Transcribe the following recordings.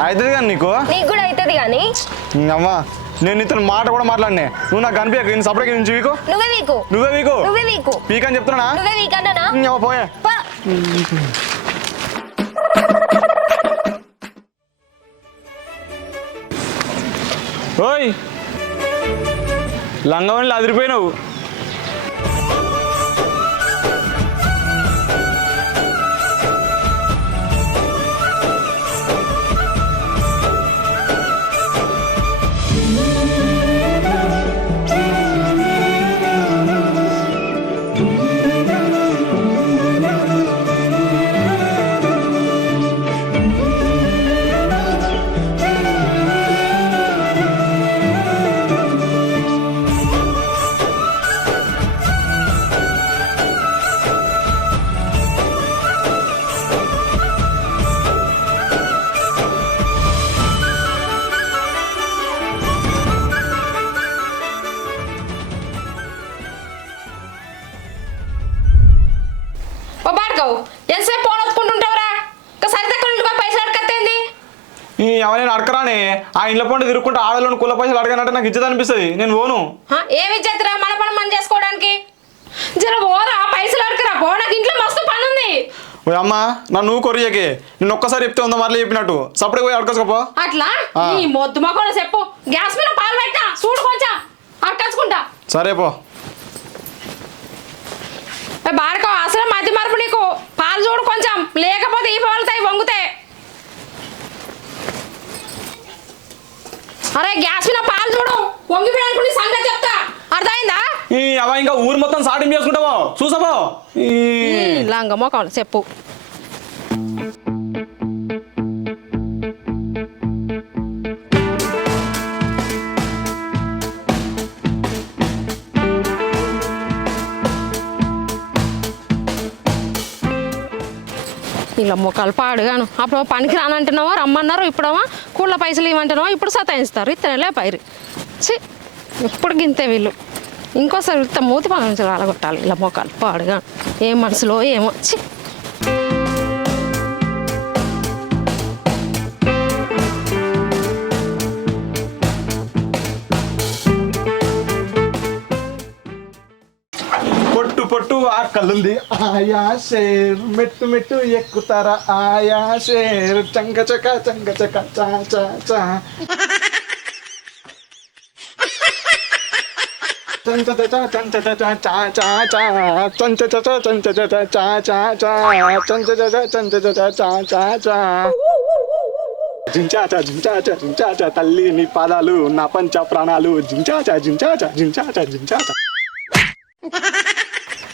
అవుతుంది కానీ నీకు కూడా అవుతుంది కానీ అమ్మా నేను ఇతను మాట కూడా మాట్లాడినే నువ్వు నాకు కనిపించక నేను సపరేట్గా నుంచి వీకు నువ్వే వీకు పీకని చెప్తున్నా పోయా ఓయ్ లంగవని అదిరిపోయినావు ఎవరైనా అడకరానే ఆ ఇంట్లో పండు తిరుక్కుంటే ఆడలోని కుల పైసలు అడగానంటే నాకు ఇచ్చేది అనిపిస్తుంది నేను పోను ఏమి ఇచ్చేదిరా మన పని మనం చేసుకోవడానికి జర పోరా పైసలు అడకరా పో నాకు ఇంట్లో మస్తు పని ఉంది ఓ అమ్మ నన్ను కొరియకే నేను ఒక్కసారి చెప్తే ఉందా మరలా చెప్పినట్టు సపరేట్ పోయి అడకసుకోపో అట్లా ఈ మొద్దు మొక్కలు చెప్పు గ్యాస్ మీద పాలు పెట్టా చూడు కొంచెం అడకచ్చుకుంటా సరే పో బాడకో అసలు మధ్య మరపు నీకు పాలు చూడు కొంచెం లేకపోతే ఈ పాలుతాయి వంగుతే అరే గ్యాస్ మీద పాలు చూడు వంగిపోయానుకుని సంగతి చెప్తా అర్థమైందా అవ ఇంకా ఊరు మొత్తం సాటింగ్ చేసుకుంటావో చూసావో లంగ మొక్కలు చెప్పు ఇలా మొక్కలు పాడుగాను అప్పుడు పనికి రానంటున్నావో రమ్మన్నారు ఇప్పుడేమో కూళ్ళ పైసలు ఇవ్వమంటున్నావో ఇప్పుడు సతాయిస్తారు ఇతనే పైరు చి ఇప్పుడు గింతే వీళ్ళు ఇంకోసారి ఇంత మూతి పని నుంచి రాలగొట్టాలి ఇలా మొక్కలు పాడుగా ఏం మనసులో ఏమో చి పొట్టు పొట్టు ఆకలుంది ఆయా షేర్ మెట్టు మెట్టు ఎక్కుతారా ఆయా షేర్ చంక చక చా చా చా జించాచా జించాచా జించాచా తల్లి నీ పాదాలు నా పంచ ప్రాణాలు జించాచా జించాచా జించాచా జించాచా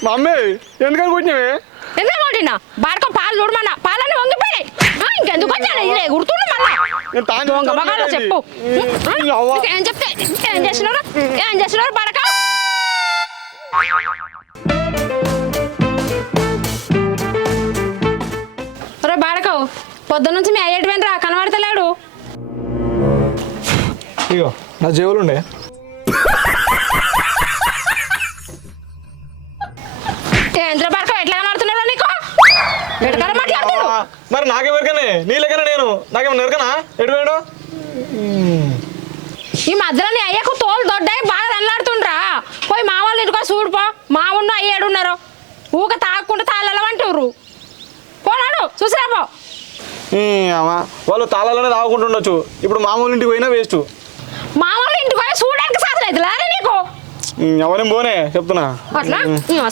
మమ్మీ ఎందుకని కొట్టినవే ఎందుకు కొట్టినా బాడకో పాలు చూడమన్నా పాలన్నీ వంగిపోయి ఇంకెందుకు వచ్చాను గుర్తుండు మళ్ళా చెప్పు ఏం చెప్తే ఏం చేసినారు బాడక రే బాడకో పొద్దు నుంచి మీ అయ్యేటి వెంట్రా కనబడతలేడు ఇగో నా జేబులు ఉండే మరి నాకెవరికనే నీళ్ళకనే నేను నాకేమన్నా ఎరకనా ఎటు వేడు ఈ మధ్యలో నీ అయ్యకు తోలు దొడ్డాయి బాగా రన్లాడుతుండ్రా పోయి మా వాళ్ళు ఇంటికో చూడుపో మా ఉన్న అయ్యాడున్నారు ఊక తాగకుండా తాళమంటారు పోనాడు చూసిరాపో వాళ్ళు తాళాలనే తాగుకుంటుండొచ్చు ఇప్పుడు మామూలు ఇంటికి పోయినా వేస్ట్ మామూలు ఇంటికి పోయి చూడడానికి సాధన అవుతుందా నీకు ఎవరేం పోనే చెప్తున్నా అట్లా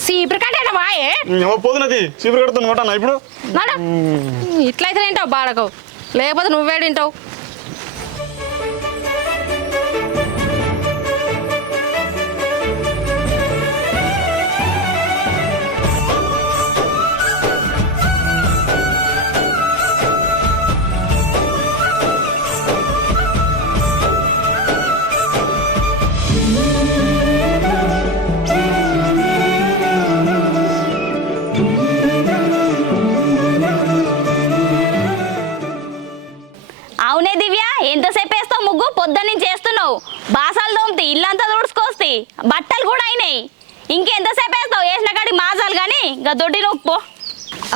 సీపురు కట్టేట బాయే పోతున్నది సీపురు కడుతున్నా ఇప్పుడు ఇట్లయితే తింటావు బాడకవు లేకపోతే నువ్వే తింటావు బాసాలు తోమితే ఇల్లంతా తుడుచుకొస్తే బట్టలు కూడా అయినాయి. ఇంకెంతసేపు వేస్తావు? వేసిన కాడికి మాసాలు కానీ ఇంకా దొడ్డి నొప్పు.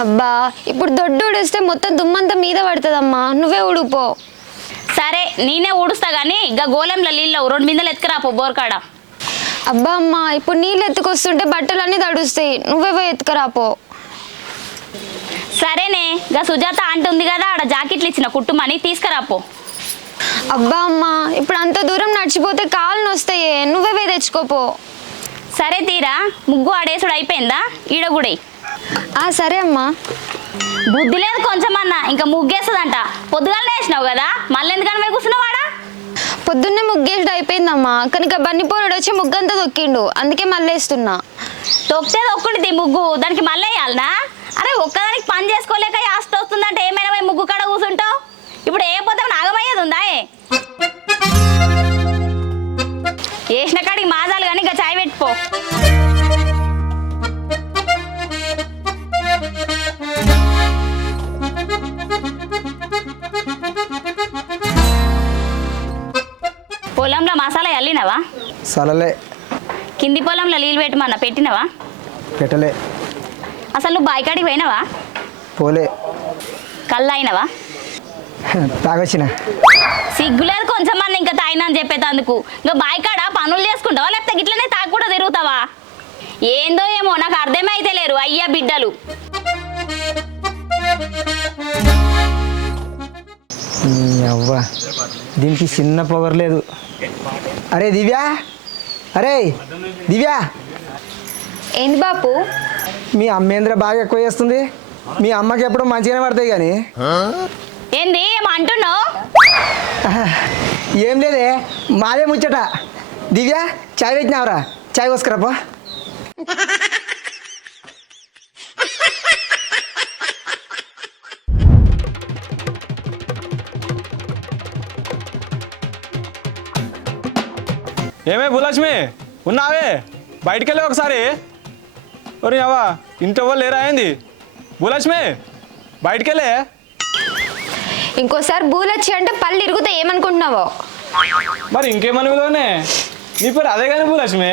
అబ్బా ఇప్పుడు దొడ్డు ఉడిస్తే మొత్తం దుమ్మంతా మీద పడుతుందమ్మా, నువ్వే ఉడుపో. సరే నేనే ఊడుస్తా కానీ ఇక గోళంలో నీళ్ళు 2 బిందెలు ఎత్తుకురాపో బోర్కాడ. అబ్బా అమ్మ ఇప్పుడు నీళ్ళు ఎత్తుకొస్తుంటే బట్టలన్నీ తడుస్తాయి, నువ్వే పోయి ఎత్తుకరాపో. సరేనే ఇక సుజాత అంటుంది కదా ఆడ జాకెట్లు ఇచ్చిన కుట్టుమని తీసుకురాపో. అబ్బా అమ్మ ఇప్పుడు అంత దూరం నడిచిపోతే కాళ్ళు నొస్తాయే, నువ్వే పోయి తెచ్చుకోపో. సరే తీరా ముగ్గు ఆడేసుడు అయిపోయిందా? ఈడ కూడా సరే అమ్మా. బుద్ధి లేదు కొంచెమన్నా, ఇంకా ముగ్గేస్తుందంట. పొద్దుగాలనే వేసినావు కదా, మళ్ళీ ఎందుకని పోయి కూర్చున్నావాడా? పొద్దున్నే ముగ్గేసుడు అయిపోయిందమ్మా, కనుక బన్నిపోరుడు వచ్చి ముగ్గంతా తొక్కిండు, అందుకే మళ్ళీ వేస్తున్నా. తొక్కితే తొక్కుడిది ముగ్గు, దానికి మళ్ళీ వేయాలనా? అరే ఒక్కదానికి పని చేసుకోలేక యాస్ట్ వస్తుందంటే ఏమైనా పోయి ముగ్గు కాడ కూర్చుంటావు. ఇప్పుడు ఏ పోతే నాగమయ్యేది ఉందా? వేసిన కాడికి మాజాలు కానీ ఇంకా చాయ్ పెట్టుకో. పొలంలో మసాలా అల్లినవా? సలలే. కింది పొలంలో నీళ్ళు పెట్టమన్నా పెట్టినవా? పెట్టలే. అసలు నువ్వు బాయికాడికి పోయినావా? పోలే. కళ్ళు అయినవా? తాగొచ్చిన. సిగ్గులేదు కొంచెం అన్న ఇంకా తాగినా అని చెప్పేటందుకు. ఇంకా బాయికాడ పనులు చేసుకుంటావా లేకపోతే గిట్లనే తాగి కూడా తిరుగుతావా? ఏందో ఏమో నాకు అర్థమే అయితే లేరు అయ్యా బిడ్డలు. అవ్వా దీనికి చిన్న పొగరు లేదు. అరే దివ్యా, అరే దివ్యా. ఏంది బాపు? మీ అమ్మేంద్ర బాగా ఎక్కువ చేస్తుంది. మీ అమ్మకి ఎప్పుడు మంచిగానే పడతాయి కానీ. ఏంది ఏమో అంటున్నావు? ఏం లేదే, మాదే ముచ్చట. దివ్యా చాయ్ పెట్టినావురా, చాయ్ పోసుకురాపో. ఏమే భూలక్ష్మి ఉన్నావే? బయటికి వెళ్ళి ఒకసారి. ఒరే అవ్వా ఇంట్లో వాళ్ళు లేరా అయింది? భూలక్ష్మి బయటికి వెళ్ళే. ఇంకోసారి బూలొచ్చి అంటే పళ్ళు ఇరుగుతాయి, ఏమనుకుంటున్నావో? మరి ఇంకేమని విలువనే? నీ పేరు అదే కానీ భూలక్ష్మి.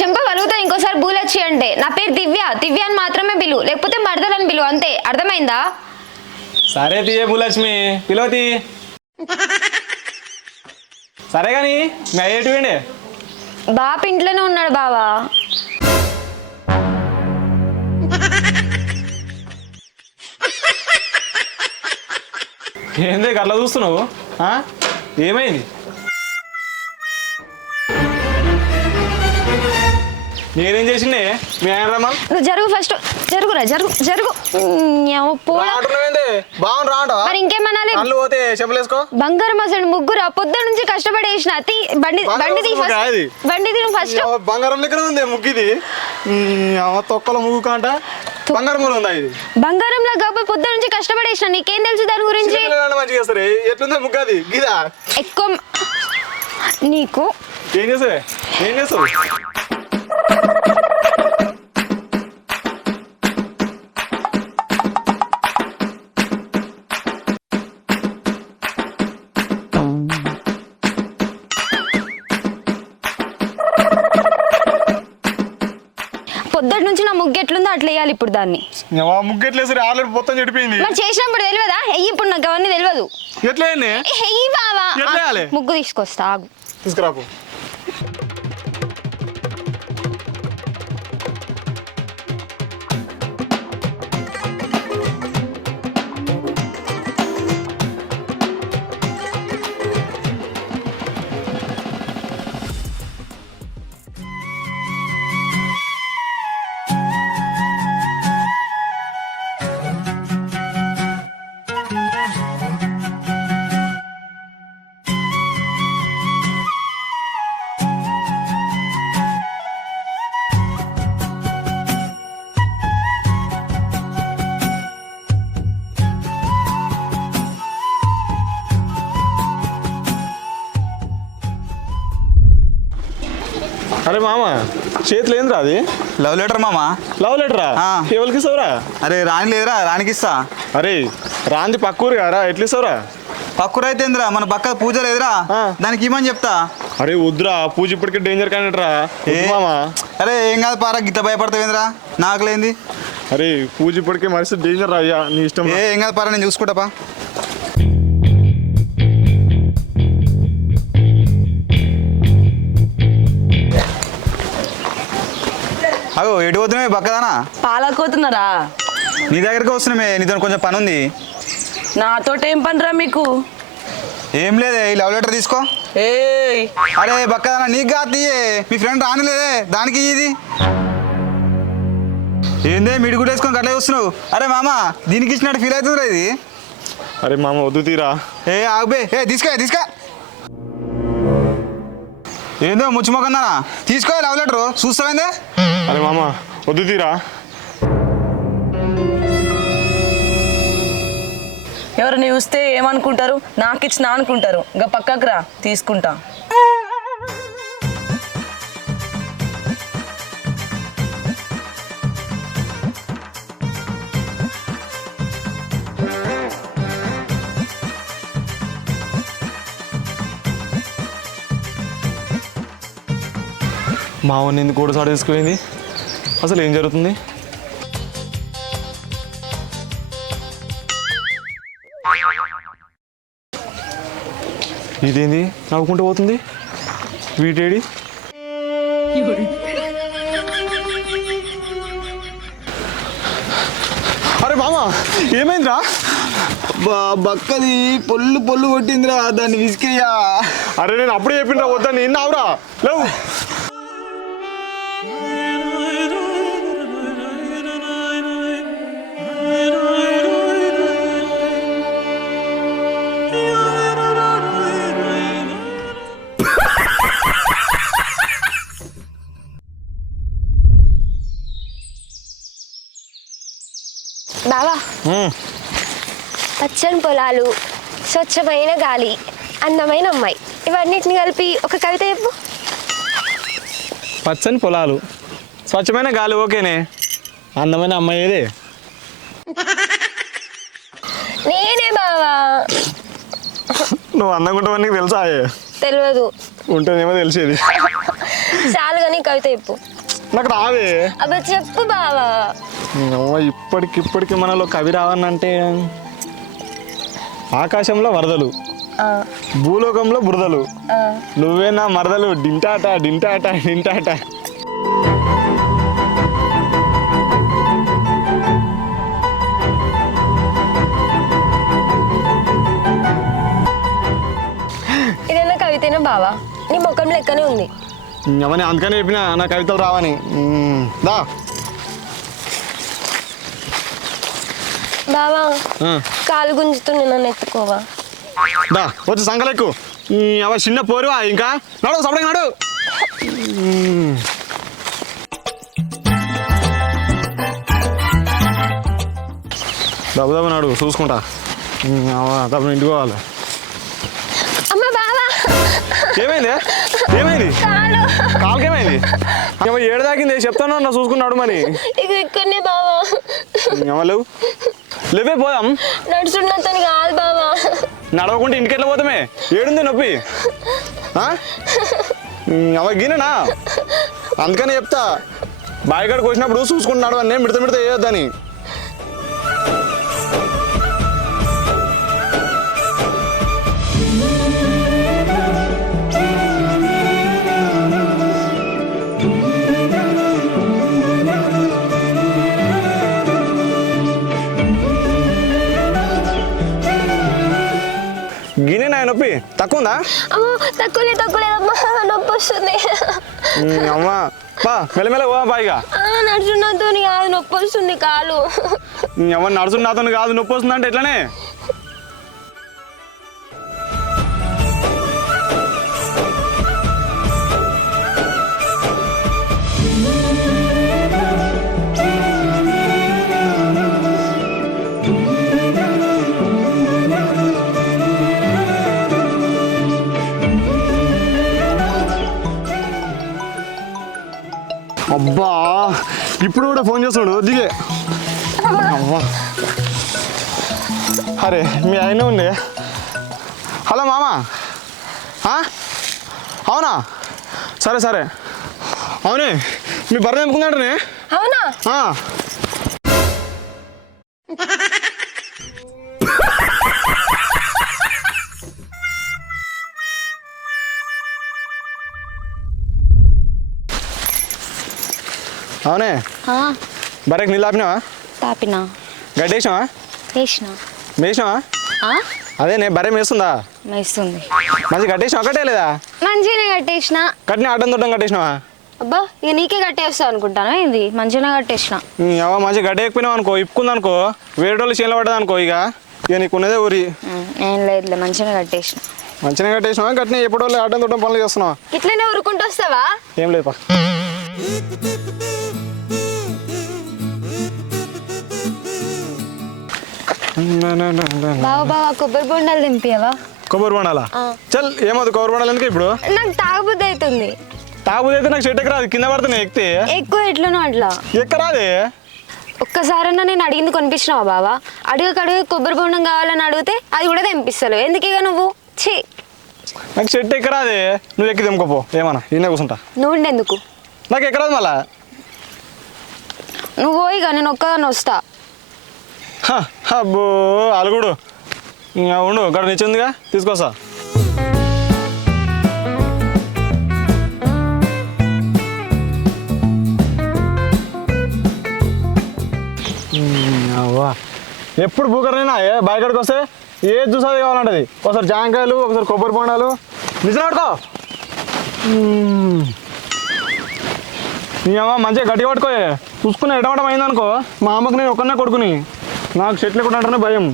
చెంప కలుగుతాయి ఇంకోసారి బూలొచ్చి అంటే. నా పేరు దివ్య, దివ్య అని మాత్రమే పిలువు, లేకపోతే మరదలని పిలువు, అంతే. అర్థమైందా? సరే తీయే భూలక్ష్మి, పిలవతి. సరే కానీ మీ అయ్యేటి వేండే? బాపు ఇంట్లోనే ఉన్నాడు బావా. ఏందే అట్లా చూస్తున్నావు? ఏమైంది? నేనేం చేసిండే మీ ఆయన రమ్మన్? నువ్వు జరుగు, ఫస్ట్ జరుగురా, జరుగు జరుగు. మరి ఇంకేమనాలి? పోతే చెప్పలేసుకో. బంగారం అసలు ముగ్గురు పొద్దు నుంచి కష్టపడి వేసిన బండి బండి ఫస్ట్. బంగారం దగ్గర ఉంది ముగ్గిది. తొక్కల ముగ్గు కాంట బంగారం కూడా ఉందా? ఇది బంగారంలో కాకపోతే పొద్దు నుంచి కష్టపడి వేసిన, నీకేం తెలుసు దాని గురించి? మంచిగా చేస్తారు. ఎట్లుందా ముగ్గది? గిదా ఎక్కువ నీకు ఏం చేస్తావే? ఏం చేస్తావు? పొద్దుటి నుంచి నా ముగ్గు ఎట్లుందో అట్లా వేయాలి ఇప్పుడు దాన్ని. ముగ్గు ఎట్లేసరి ఆల్రెడీ మొత్తం చెడిపోయింది. మరి చేసినప్పుడు తెలియదా? ఎయ్యి ఇప్పుడు నాకు అవన్నీ తెలియదు. ఎట్లా ఎయ్యి బావా, ముగ్గు తీసుకొస్తా ఆగు. తీసుకురాపు. అరే మామ చేతులు ఏంద్రా అది? లవ్ లెటర్ మామ. లవ్ లెటరా? ఎవరికి ఇస్తావురా? అరే రాని లేదురా, రానికి ఇస్తా. అరే రాంది పక్కూరు కారా, ఎట్లా ఇస్తావురా? పక్కూరు అయితే ఏందిరా, మన పక్క పూజ లేదురా, దానికి ఇమ్మని చెప్తా. అరే వద్దురా, పూజ ఇప్పటికే డేంజర్ కానట్రా మామా. అరే ఏం కాదు పారా, గిట్ల భయపడతావేంద్రా, నాకు లేంది. అరే పూజ ఇప్పటికే మనిషి డేంజర్ అయ్యా, నీ ఇష్టం. ఏం కాదు పారా, నేను చూసుకుంటాపా. పోతున్నామే బక్కదానా? పాలకోతున్నారా? నీ దగ్గరికి వస్తున్నామే, నీతో కొంచెం పని ఉంది. నాతో ఏం పనిరా మీకు? ఏం లేదే, ఈ లవ్ లెటర్ తీసుకో. ఏయ్ అరే బక్కదానా, నీకు కాదు తీయే, మీ ఫ్రెండ్ రానిలేదే, దానికి ఇది ఏందే మిడిగుడ్డ వేసుకొని గట్లా చూస్తున్నావు? అరే మామ, దీనికి ఇచ్చినట్టు ఫీల్ అవుతుందిరా ఇది. అరే మామ వద్దు తీరా. ఏ ఆగుబే, ఏ తీసుకో ఏందో ముచ్చిమోకన్నా, తీసుకో లవ్ లెటరు, చూస్తావేందే? అరే మామ వద్దు తీరా. ఎవరిని చూస్తే ఏమనుకుంటారు? నాకు ఇచ్చిన అనుకుంటారు. ఇంకా పక్కకు రా, తీసుకుంటా. మావని ఎందుకు కూడా సాడు తీసుకుపోయింది? అసలు ఏం జరుగుతుంది? ఇదేంది నవ్వుకుంటూ పోతుంది? వీటేడి? అరే మామ ఏమైందిరా? బక్కది పొల్లు కొట్టిందిరా, దాన్ని విసికేయా. అరే నేను అప్పుడే చెప్పిండ్రా వద్దని, విన్నావురా? లేవు. బావా, పచ్చని పొలాలు, స్వచ్ఛమైన గాలి, అందమైన అమ్మాయి, ఇవన్నిటిని కలిపి ఒక కవిత చెప్పు. పచ్చని పొలాలు, స్వచ్ఛమైన గాలి ఓకేనే, అందమైన అమ్మాయి ఏదే? నేనే బావా. నువ్వు అందంగా నీకు తెలుసా? తెలియదు. ఉంటేనేమో తెలిసేది. చాలు కానీ కవిత చెప్పు. నాకు రావే. అబ్బా చెప్పు బావా. ఇప్పటికి మనలో కవి రావన్నంటే, ఆకాశంలో వరదలు, భూలోకంలో బురదలు, నువ్వే నా మరదలు, డింటాట డింటాట డింటాట. ఇదన్నా కవితేనా బావా? నీ ముఖం లెక్కనే ఉంది. అవన్నీ అందుకనే చెప్పిన నా కవితలు రావని. దా బావా, కాలు గుంజుతుంది, నన్ను ఎత్తుకోవా? దా వచ్చి సంకలెక్కు. అవ చిన్న పోరువా ఇంకా? నడు సపడగా నడు. దబ్బు నాడు చూసుకుంటా. తప్ప ఇంటికి పోవాలి. అమ్మ బావా, ఏమైంది? కాలుకేమైంది? ఏడు దాకింది చెప్తాను నా చూసుకున్నాడు మరి. ఇక ఇక్కడనే బావా. లేవు లేవే పోదాం. నడుచున్నతని కాదు బావా. నడవకుంటే ఇంటికి ఎట్లా పోతామే? ఏడుంది నొప్పి? అవ గినేనా? అందుకని చెప్తా, బాయికాడికి వచ్చినప్పుడు చూసుకుంటున్నాడు అని మిడత వేయొద్దని. గినే నా నొప్పి తక్కువ ఉందా? అమ్మో తక్కువలేదమ్మా, నొప్పి వస్తుంది. అమ్మా పా మెల్లమెల్ల పోవా బాయిగా. నడుచున్నతో కాదు, నొప్పి వస్తుంది కాలు. ఎవరు నడుచున్న నాతో కాదు, నొప్పి వస్తుంది అంటే ఎట్లనే? అబ్బా ఇప్పుడు కూడా ఫోన్ చేస్తాడు దిగే. అవ్వా అరే మీ ఆయన ఉండే. హలో మామా, అవునా? సరే అవునే, మీ బర్రె తెంపుకుందంటనే. అవునా? అవునే బర్రెకి నీళ్ళు ఆపినావా తాపినా గడ్డేసినావా వేసిన మేసినావా అదే నేను బర్రె మేస్తుందా మేస్తుంది మంచి కట్టేసినావా కట్టేయలేదా మంచిగానే కట్టేసిన కట్టిన అడ్డం దొడ్డం కట్టేసినావా అబ్బా ఇక నీకే కట్టేస్తావు అనుకుంటాను ఏంది మంచిగానే కట్టేసిన మంచి గడ్డేకపోయినావు అనుకో ఇప్పుకుందనుకో వేరే వాళ్ళు చేనులో పడ్డది అనుకో ఇక నీకు ఉన్నదే ఊరి ఏం లేదులే మంచిగానే కట్టేసిన మంచిగా కట్టేసినావా కట్టిన ఎప్పుడు వాళ్ళు అడ్డం దొడ్డం పనులు చేస్తున్నావా ఇట్లనే ఊరుకుంటూ వస్తావా ఏం లేదు పా బావా కొబ్బరి బొండాలు దింపియవా కొబ్బరి బొండాలా చల్ ఏమవుతుంది కొబ్బరి బొండాలు ఎందుకు ఇప్పుడు నాకు తాగబుద్ధి అవుతుంది తాగుబోతే అయితే నాకు చెట్టు ఎక్కరాదు కింద పడుతున్నాయి ఎక్కితే ఎక్కువ ఎట్లనో అట్లా ఎక్కరాదే ఒక్కసారన్నా నేను అడిగింది కొనిపించినావా బావా అడుగు కొబ్బరి బొండం కావాలని అడిగితే అది కూడా తెంపిస్తలేవు ఎందుకు ఇక నువ్వు ఛీ నాకు చెట్టు ఎక్కరాదే నువ్వు ఎక్కి తెంపుకోపో ఏమన్నా ఈయన కూర్చుంటా నువ్వు ఉండెందుకు నాకు ఎక్కరాదు మళ్ళా నువ్వు ఇక నేను ఒక్కదాన్ని వస్తా అబ్బో అలుగుడు ఉండు ఇక్కడ నిచ్చిందిగా తీసుకొస్తా ఎప్పుడు బూకరైనా బాయికాడికి వస్తే ఏ జ్యూస్ అది కావాలంటది ఒకసారి జాంకాయలు ఒకసారి కొబ్బరి బొండాలు నిజం పట్టుకో నీ అమ్మ మంచిగా గట్టిగా పట్టుకో చూసుకుని ఎడమటం అయిందనుకో మా అమ్మకి నేను ఒక్కనే కొడుకుని నాకు చెట్లు కూడా అంటేనే భయం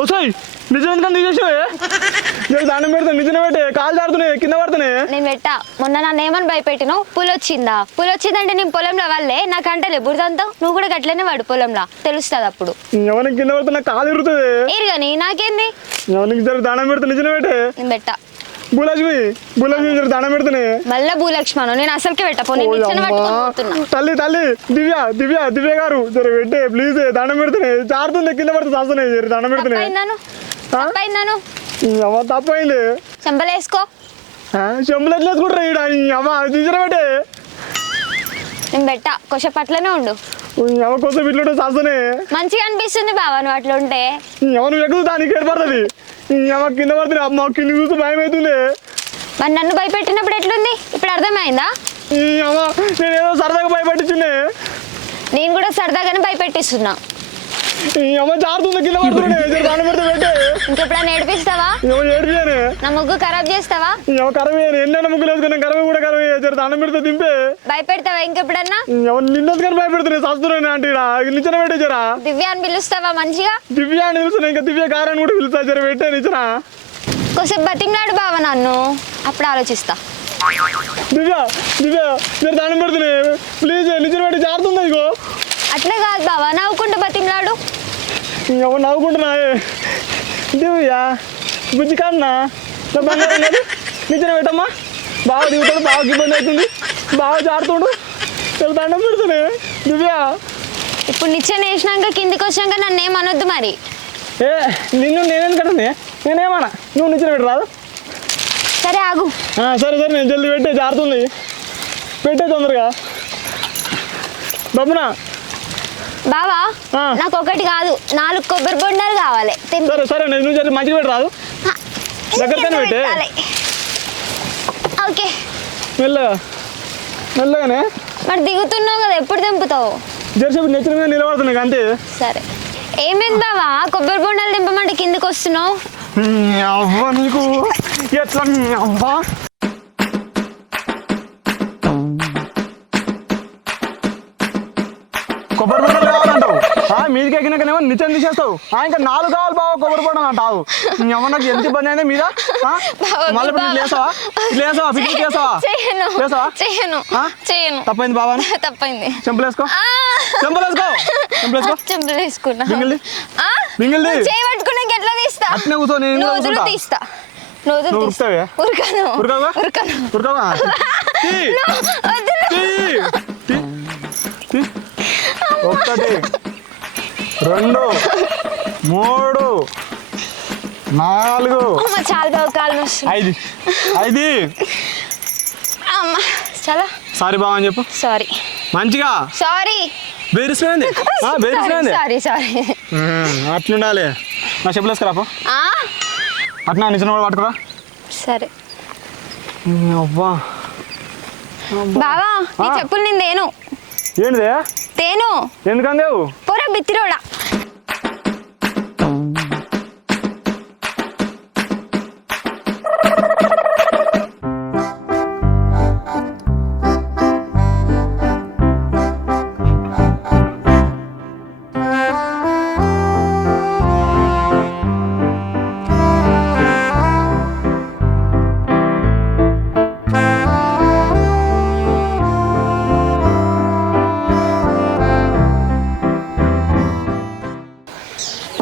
వస్తాయి నిజం ఎందుకని తీసేసావే దండం పెడతా నిజం పెట్టే కాలు జారుతున్నాయి కింద పడుతున్నాయి నేను పెట్టా మొన్న నన్ను ఏమని భయపెట్టినావు పులి వచ్చిందంటే నేను పొలంలో వాళ్ళే నాకంటే బురదంతా నువ్వు కూడా గట్లనే వాడు పొలంలో తెలుస్తుంది అప్పుడు ఎవరికి కింద పడుతున్నా కాలు ఇరుగుతుంది ఏరుగాని నాకేంది ఎవరికి దండం పెడతా నిజం పెట్టే నేను పెట్టా భూలక్ష్మి దండం పెడుతున్నాయి మళ్ళా భూలక్ష్మను నేను అసలుకే పెట్టపోను తల్లి దివ్య గారు జర పెట్టే ప్లీజ్ దండం పెడుతున్నాయి జారుతుంది కింద పడుతుంది వస్తున్నాయి జర దండం పెడుతున్నాయి తప్పైంది చెంపలేసుకో చెంబులు ఎట్లా వేసుకుంటారా ఈడ అమ్మ తీసిన పెట్టే నేను పెట్టా కొంచెం పట్లనే ఉండు అమ్మ కోసం ఇట్లుంటే వస్తున్నాయి మంచిగా అనిపిస్తుంది బావా నువ్వు అట్లా ఉంటే ఎవరు ఎక్కువ దానికి ఏర్పడుతుంది అమ్మ కింద పడుతుంది అమ్మ కింద చూస్తే భయం అవుతుంది మరి నన్ను భయపెట్టినప్పుడు ఎట్లుంది ఇప్పుడు అర్థమైందా అమ్మ నేను ఏదో సరదాగా భయపట్టించునే నేను కూడా సరదాగానే భయపెట్టిస్తున్నా అమ్మ జారుతుంది కింద పడుతుంది దాన్ని పెడితే పెట్టే ఇంకెప్పుడైనా ఏడిపిస్తావా ఏడిపియానే నా ముగ్గు ఖరాబ్ చేస్తావా కరవే ఎన్నైనా ముగ్గులు వేసుకున్నా కరవే కూడా కరవే జర దండం పెడితే దింపే భయపెడతావా ఇంకెప్పుడన్నా నిన్నెందుకని భయపెడుతున్నాయి సస్తున్నాయి అంటే నిచ్చిన పెట్టే జరా దివ్య అని పిలుస్తావా మంచిగా దివ్య అని పిలుస్తున్నా ఇంకా దివ్య కారాన్ని కూడా పిలుస్తా జర పెట్టే నిచ్చిన కొంచెం బతిమలాడు బావా నన్ను అప్పుడు ఆలోచిస్తా దివ్య జర దండం పెడుతున్నాయి ప్లీజ్ నిచ్చిన పెట్టి జారుతుంది ఇగో అట్లా కాదు బావా నవ్వుకుంటూ బతిమలాడు ఎవరు నవ్వుకుంటున్నా దివ్య బుజ్జి కాదన్నా బంగారం కాదు నిచ్చిన పెట్టమ్మా బాగా దిగుతాడు బాగా ఇబ్బంది అవుతుంది బాగా జారుతాడు జర దండం పెడుతున్నాయి దివ్య ఇప్పుడు నిచ్చెన వేసినాక కిందికి వచ్చినాక నన్ను ఏమనొద్దు మరి నేనెందుకంటే నేనేమన్నా నువ్వు నిచ్చిన పెట్టు రాదు సరే ఆగు సరే నేను జల్దీ పెట్టే జారుతుంది పెట్టే తొందరగా డబ్బునా బావా నాకు ఒకటి కాదు 4 కొబ్బరి బొండాలు కావాలి సరే నువ్వు జల్దీ మంచిగా పెట్టు రాదు దగ్గరగానే పెట్టే ఓకే మెల్లగానే మరి దిగుతున్నావు కదా ఎప్పుడు దింపుతావు జరసేపు నెచ్చిన మీద నిలబడుతున్నాయి అంతే సరే ఏమైంది బావా కొబ్బరి బొండాలు దింపమంటే కిందికి వస్తున్నావు అవ్వ నీకు ఎట్లా అవ్వ కొబ్బరి బొండాలు కావాలంటావు మీదికి ఎక్కినాకనేమో నిత్యం తీసేస్తావు ఇంకా 4 కావాలి బావ కొబ్బరి బొండాలు అంటావు అమ్మ నాకు ఎంత ఇబ్బంది అయింది మీద మళ్ళీ లేసావా ఫిట్టింగ్ చేయను తప్పైంది బావా తప్పైంది చెంపలేసుకో చెంపలేసుకున్నా మింగిల్ది చేయబట్టుకున్నాక ఎట్లా తీస్తా అట్నే కూర్చో నేను వదులు తీస్తా ఉరకావా ఒకటి 2 3 4 చాలా కాలం 5 చాలా సారీ బావ అని చెప్పు సారీ మంచిగా సారీ బెదిరిస్తుంది బెదిరిస్తుంది సారీ సారీ అట్లుండాలి నా చెప్పులు వేసుకురాపో అట్లా నిజం కూడా పట్టుకురా సరే అబ్బా బావా నీ చెప్పులు నేను తేను ఏంటిదే తేను ఎందుకందేవు పోరా బిత్తిరోడా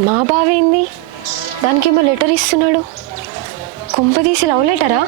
మా బావేంది దానికేమో లెటర్ ఇస్తున్నాడు కొంపదీసి లవ్ లెటరా